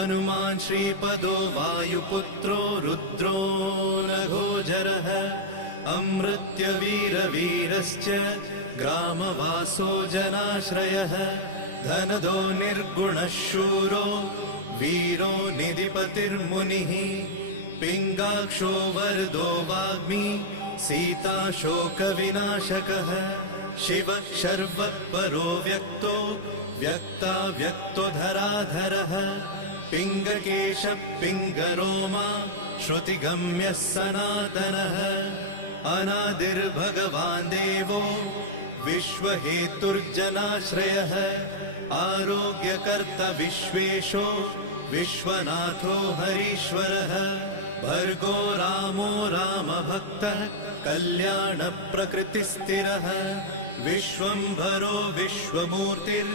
हनुमान् श्रीपदो वायुपुत्रो रुद्रो नघोजरः अमृत्यवीरवीरश्च ग्रामवासो जनाश्रयः धनदो निर्गुणः शूरो वीरो निधिपतिर्मुनिः पिङ्गाक्षो वरदो वाग्मी सीताशोकविनाशकः शिवः शर्वत्परो व्यक्तो व्यक्ताव्यक्तो धराधरः पिङ्गकेशः पिङ्गरोमा श्रुतिगम्यः सनातनः अनादिर्भगवान् देवो विश्वहेतुर्जनाश्रयः आरोग्यकर्ता विश्वेशो विश्वनाथो हरीश्वरः भर्गो रामो रामभक्तः कल्याणप्रकृतिस्थिरः विश्वम्भरो विश्वमूर्तिर्